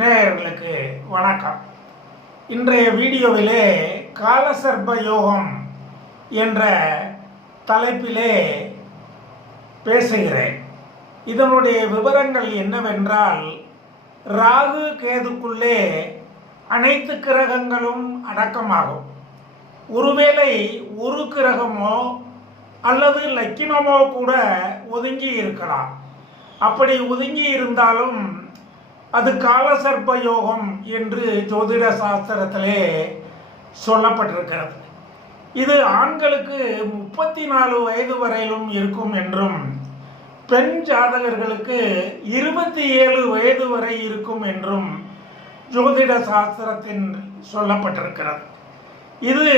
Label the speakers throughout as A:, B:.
A: நேயர்களுக்கு வணக்கம். இன்றைய வீடியோவிலே காலசர்ப யோகம் என்ற தலைப்பிலே பேசுகிறேன். இதனுடைய விவரங்கள் என்னவென்றால் ராகு கேதுக்குள்ளே அனைத்து கிரகங்களும் அடக்கமாகும். ஒருவேளை ஒரு கிரகமோ அல்லது லக்கினமோ கூட ஒதுங்கி இருக்கலாம். அப்படி ஒதுங்கி இருந்தாலும் அது காலசர்ப்ப யோகம் என்று ஜோதிட சாஸ்திரத்திலே சொல்லப்பட்டிருக்கிறது. இது ஆண்களுக்கு முப்பத்தி நாலு வயது வரையிலும் இருக்கும் என்றும் பெண் ஜாதகர்களுக்கு இருபத்தி ஏழு வயது வரை இருக்கும் என்றும் ஜோதிட சாஸ்திரத்தின் சொல்லப்பட்டிருக்கிறது. இது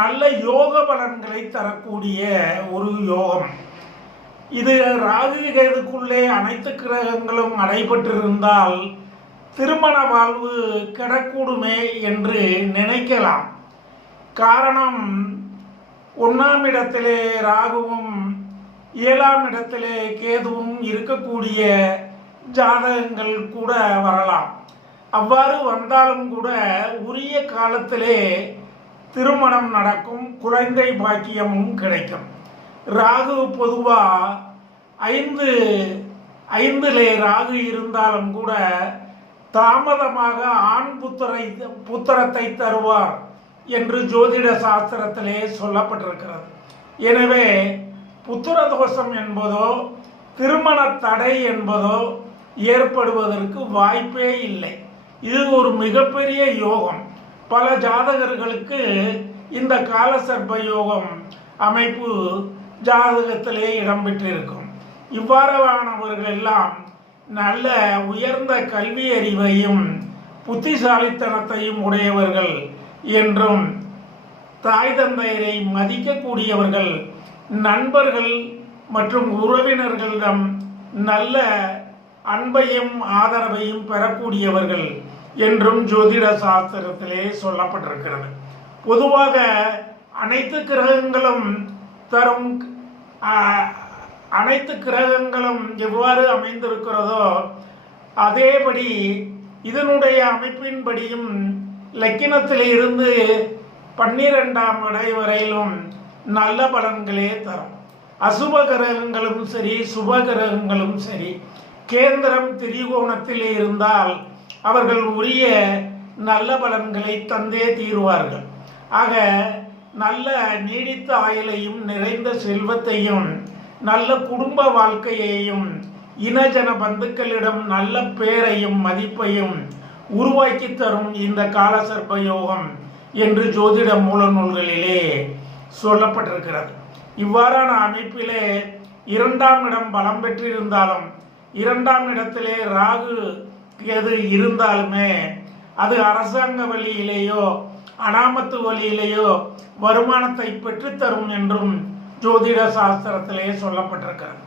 A: நல்ல யோக பலன்களை தரக்கூடிய ஒரு யோகம். இது ராகு கேதுக்குள்ளே அனைத்து கிரகங்களும் நடைபெற்றிருந்தால் திருமண வாழ்வு கிடக்கூடுமே என்று நினைக்கலாம். காரணம் ஒன்றாம் இடத்திலே ராகுவும் ஏழாம் இடத்திலே கேதுவும் இருக்கக்கூடிய ஜாதகங்கள் கூட வரலாம். அவ்வாறு வந்தாலும் கூட உரிய காலத்திலே திருமணம் நடக்கும் குழந்தை பாக்கியமும் கிடைக்கும். ராகு பொதுவாக ஐந்து ஐந்திலே ராகு இருந்தாலும் கூட தாமதமாக ஆண் புத்தரை புத்திரத்தை தருவார் என்று ஜோதிட சாஸ்திரத்திலே சொல்லப்பட்டிருக்கிறது. எனவே புத்திர தோஷம் என்பதோ திருமண தடை என்பதோ ஏற்படுவதற்கு வாய்ப்பே இல்லை. இது ஒரு மிகப்பெரிய யோகம். பல ஜாதகர்களுக்கு இந்த காலசர்ப்ப யோகம் அமைப்பு ஜாதகத்திலே இடம்பெற்றிருக்கும். இவ்வாறானவர்கள் எல்லாம் நல்ல உயர்ந்த கல்வி அறிவையும் புத்திசாலித்தனத்தையும் உடையவர்கள் என்றும் தாய் தந்தையரை மதிக்கக்கூடியவர்கள் நண்பர்கள் மற்றும் உறவினர்களிடம் நல்ல அன்பையும் ஆதரவையும் பெறக்கூடியவர்கள் என்றும் ஜோதிட சாஸ்திரத்திலே சொல்லப்பட்டிருக்கிறது. பொதுவாக அனைத்து கிரகங்களும் தரும் அனைத்து கிரகங்களும் எவ்வாறு அமைந்திருக்கிறதோ அதேபடி இதனுடைய அமைப்பின்படியும் லக்கினத்தில் இருந்து பன்னிரெண்டாம் இடை வரையிலும் நல்ல பலன்களே தரும். அசுப கிரகங்களும் சரி சுப கிரகங்களும் சரி கேந்திரம் திரிகோணத்தில் இருந்தால் அவர்கள் உரிய நல்ல பலன்களை தந்தே தீருவார்கள். ஆக நல்ல நீடித்த ஆயுளையும் நிறைந்த செல்வத்தையும் நல்ல குடும்ப வாழ்க்கையையும் இனஜன பந்துக்களிடம் நல்ல பேரையும் மதிப்பையும் உருவாக்கி தரும் இந்த கால யோகம் என்று ஜோதிட மூல நூல்களிலே சொல்லப்பட்டிருக்கிறது. இவ்வாறான அமைப்பிலே இரண்டாம் இடம் பலம் பெற்றிருந்தாலும் இரண்டாம் இடத்திலே ராகு எது இருந்தாலுமே அது அரசாங்க வழியிலேயோ அனாமத்து வழியிலேயோ வருமானத்தை பெற்றுத்தரும் என்றும் ஜோதிட சாஸ்திரத்திலே சொல்லப்பட்டிருக்கிறது.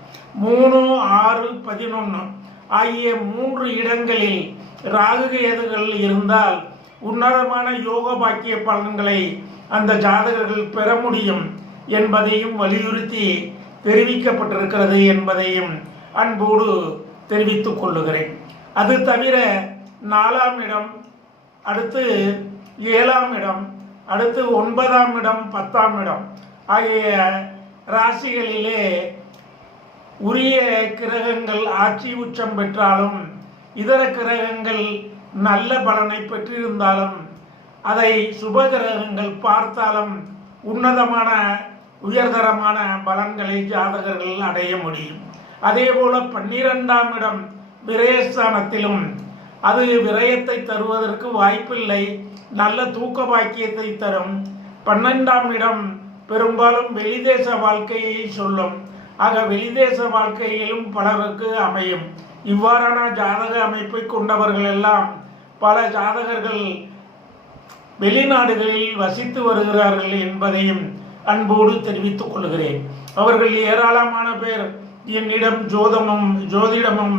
A: மூணு ஆறு பதினொன்று ஆகிய மூன்று இடங்களில் ராகு கேதுகள் இருந்தால் உன்னதமான யோக பாக்கிய பலன்களை அந்த ஜாதகர்கள் பெற முடியும் என்பதையும் வலியுறுத்தி தெரிவிக்கப்பட்டிருக்கிறது என்பதையும் அன்போடு தெரிவித்துக் கொள்ளுகிறேன். அது தவிர நாலாம் இடம் அடுத்து ஏழாம் இடம் அடுத்து ஒன்பதாம் இடம் பத்தாம் இடம் ஆகிய ராசிகளிலே உரிய கிரகங்கள் ஆட்சி உச்சம் பெற்றாலும் இதர கிரகங்கள் நல்ல பலனை பெற்றிருந்தாலும் அதை சுப கிரகங்கள் பார்த்தாலும் உன்னதமான உயர்தரமான பலன்களை ஜாதகர்கள் அடைய முடியும். அதே போல பன்னிரெண்டாம் இடம் விரயஸ்தானத்திலும் அது விரயத்தை தருவதற்கு வாய்ப்பில்லை. நல்ல தூக்க பாக்கியத்தை தரும். பன்னெண்டாம் இடம் பெரும்பாலும் வெளிதேச வாழ்க்கையை சொல்லும். ஆக வெளிதேச வாழ்க்கையிலும் பலருக்கு அமையும். இவ்வாறான ஜாதக அமைப்பை கொண்டவர்கள் எல்லாம் பல ஜாதகர்கள் வெளிநாடுகளில் வசித்து வருகிறார்கள் என்பதையும் அன்போடு தெரிவித்துக் கொள்கிறேன். அவர்கள் ஏராளமான பேர் என்னிடம் ஜோதமும் ஜோதிடமும்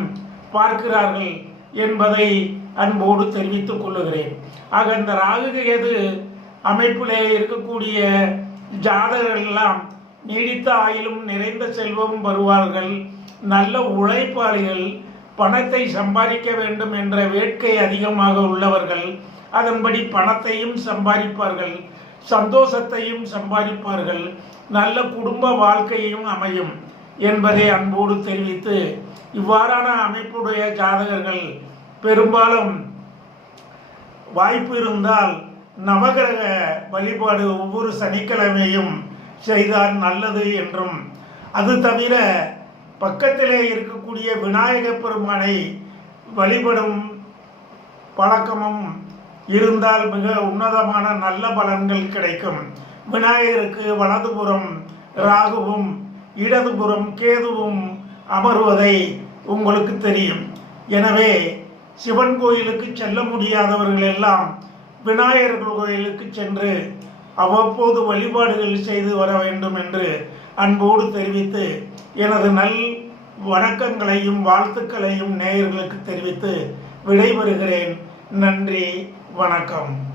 A: பார்க்கிறார்கள் என்பதை அன்போடு தெரிவித்துக் கொள்ளுகிறேன் ஆக இந்த ராகு கேது அமைப்பிலே இருக்கக்கூடிய ஜாதகர்கள் எல்லாம் நீடித்த ஆயிலும் நிறைந்த செல்வமும் வருவார்கள். நல்ல உழைப்பாளிகள் பணத்தை சம்பாதிக்க வேண்டும் என்ற வேட்கை அதிகமாக உள்ளவர்கள் அதன்படி பணத்தையும் சம்பாதிப்பார்கள் சந்தோஷத்தையும் சம்பாதிப்பார்கள் நல்ல குடும்ப வாழ்க்கையும் அமையும் என்பதை அன்போடு தெரிவித்து இவ்வாறான அமைப்புடைய ஜாதகர்கள் பெரும்பாலும் வாய்ப்பு இருந்தால் நவகிரக வழிபாடு ஒவ்வொரு சனிக்கிழமையும் செய்தால் நல்லது என்றும் அது தவிர பக்கத்திலே இருக்கக்கூடிய விநாயக பெருமானை வழிபடும் பழக்கமும் இருந்தால் மிக உன்னதமான நல்ல பலன்கள் கிடைக்கும். விநாயகருக்கு வலதுபுறம் ராகுவும் இடதுபுறம் கேதுவும் அமர்வதை உங்களுக்கு தெரியும். எனவே சிவன் கோயிலுக்கு செல்ல முடியாதவர்கள் எல்லாம் விநாயகர் கோயிலுக்கு சென்று அவ்வப்போது வழிபாடுகள் செய்து வர வேண்டும் என்று அன்போடு தெரிவித்து எனது நல் வணக்கங்களையும் வாழ்த்துக்களையும் நேயர்களுக்கு தெரிவித்து விடைபெறுகிறேன். நன்றி வணக்கம்.